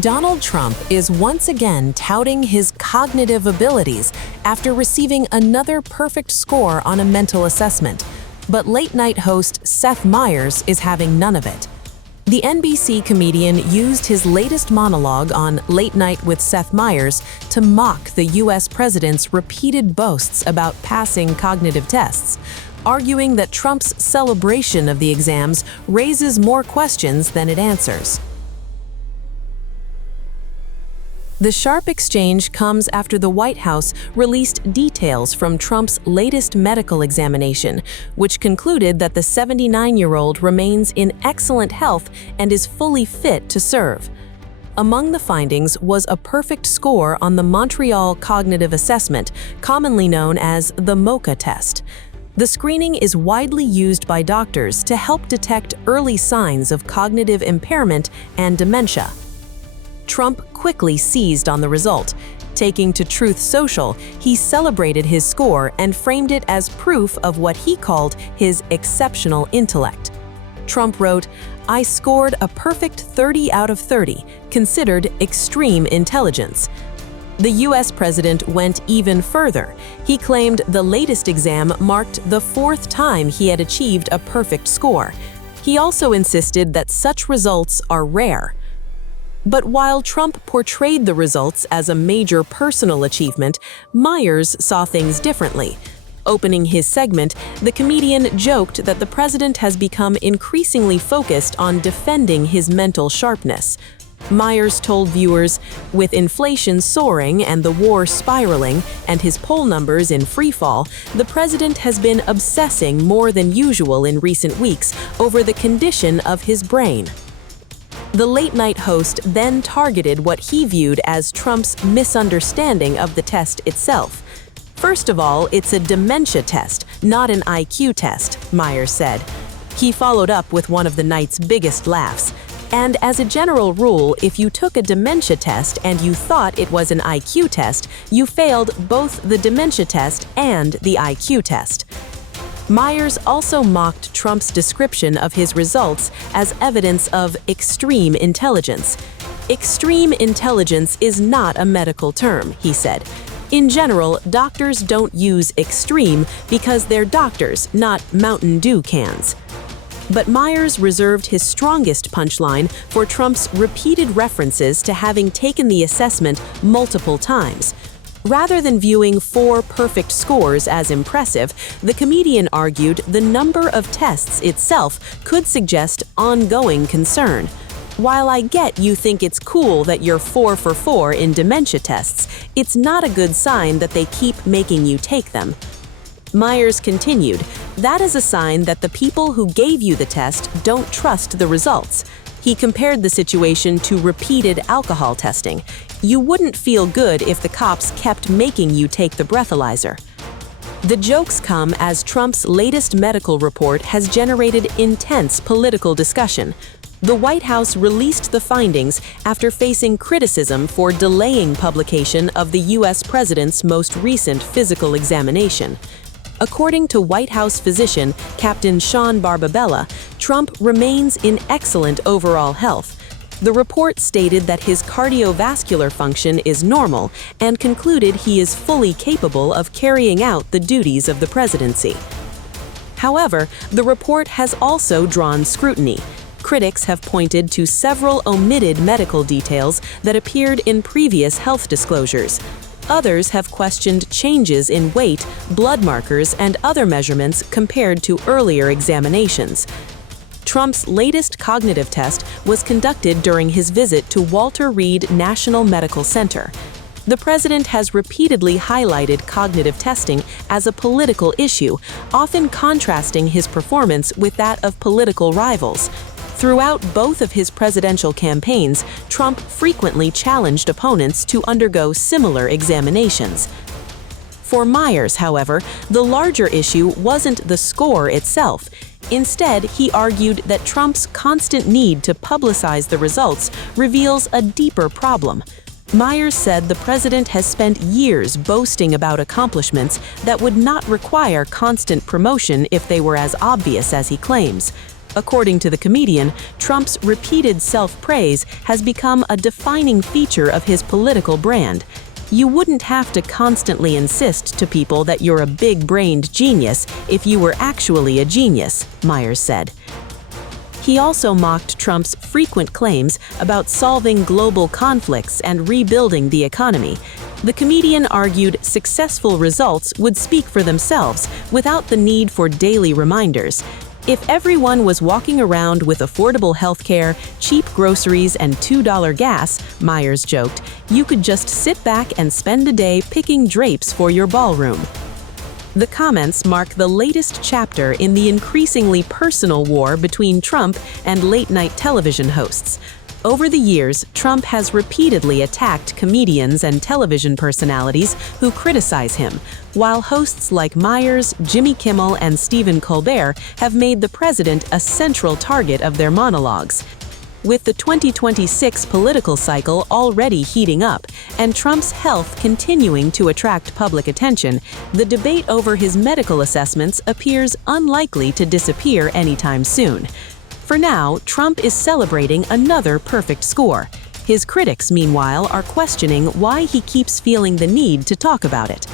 Donald Trump is once again touting his cognitive abilities after receiving another perfect score on a mental assessment, but late-night host Seth Meyers is having none of it. The NBC comedian used his latest monologue on Late Night with Seth Meyers to mock the U.S. president's repeated boasts about passing cognitive tests, arguing that Trump's celebration of the exams raises more questions than it answers. The sharp exchange comes after the White House released details from Trump's latest medical examination, which concluded that the 79-year-old remains in excellent health and is fully fit to serve. Among the findings was a perfect score on the Montreal Cognitive Assessment, commonly known as the MoCA test. The screening is widely used by doctors to help detect early signs of cognitive impairment and dementia. Trump quickly seized on the result. Taking to Truth Social, he celebrated his score and framed it as proof of what he called his exceptional intellect. Trump wrote, "I scored a perfect 30 out of 30, considered extreme intelligence." The U.S. president went even further. He claimed the latest exam marked the fourth time he had achieved a perfect score. He also insisted that such results are rare. But while Trump portrayed the results as a major personal achievement, Meyers saw things differently. Opening his segment, the comedian joked that the president has become increasingly focused on defending his mental sharpness. Meyers told viewers, with inflation soaring and the war spiraling and his poll numbers in freefall, the president has been obsessing more than usual in recent weeks over the condition of his brain. The late-night host then targeted what he viewed as Trump's misunderstanding of the test itself. "First of all, it's a dementia test, not an IQ test," Meyers said. He followed up with one of the night's biggest laughs. "And as a general rule, if you took a dementia test and you thought it was an IQ test, you failed both the dementia test and the IQ test." Meyers also mocked Trump's description of his results as evidence of extreme intelligence. "Extreme intelligence is not a medical term," he said. "In general, doctors don't use extreme because they're doctors, not Mountain Dew cans." But Meyers reserved his strongest punchline for Trump's repeated references to having taken the assessment multiple times. Rather than viewing 4 perfect scores as impressive, the comedian argued the number of tests itself could suggest ongoing concern. "While I get you think it's cool that you're 4 for 4 in dementia tests, it's not a good sign that they keep making you take them." Meyers continued, "That is a sign that the people who gave you the test don't trust the results." He compared the situation to repeated alcohol testing. "You wouldn't feel good if the cops kept making you take the breathalyzer." The jokes come as Trump's latest medical report has generated intense political discussion. The White House released the findings after facing criticism for delaying publication of the U.S. president's most recent physical examination. According to White House physician Captain Sean Barbabella, Trump remains in excellent overall health. The report stated that his cardiovascular function is normal and concluded he is fully capable of carrying out the duties of the presidency. However, the report has also drawn scrutiny. Critics have pointed to several omitted medical details that appeared in previous health disclosures. Others have questioned changes in weight, blood markers, and other measurements compared to earlier examinations. Trump's latest cognitive test was conducted during his visit to Walter Reed National Medical Center. The president has repeatedly highlighted cognitive testing as a political issue, often contrasting his performance with that of political rivals. Throughout both of his presidential campaigns, Trump frequently challenged opponents to undergo similar examinations. For Meyers, however, the larger issue wasn't the score itself. Instead, he argued that Trump's constant need to publicize the results reveals a deeper problem. Meyers said the president has spent years boasting about accomplishments that would not require constant promotion if they were as obvious as he claims. According to the comedian, Trump's repeated self-praise has become a defining feature of his political brand. You wouldn't have to constantly insist to people that you're a big-brained genius if you were actually a genius, Meyers said. He also mocked Trump's frequent claims about solving global conflicts and rebuilding the economy. The comedian argued successful results would speak for themselves without the need for daily reminders. If everyone was walking around with affordable healthcare, cheap groceries, and $2 gas, Meyers joked, you could just sit back and spend a day picking drapes for your ballroom. The comments mark the latest chapter in the increasingly personal war between Trump and late-night television hosts. Over the years, Trump has repeatedly attacked comedians and television personalities who criticize him, while hosts like Meyers, Jimmy Kimmel, and Stephen Colbert have made the president a central target of their monologues. With the 2026 political cycle already heating up and Trump's health continuing to attract public attention, the debate over his medical assessments appears unlikely to disappear anytime soon. For now, Trump is celebrating another perfect score. His critics, meanwhile, are questioning why he keeps feeling the need to talk about it.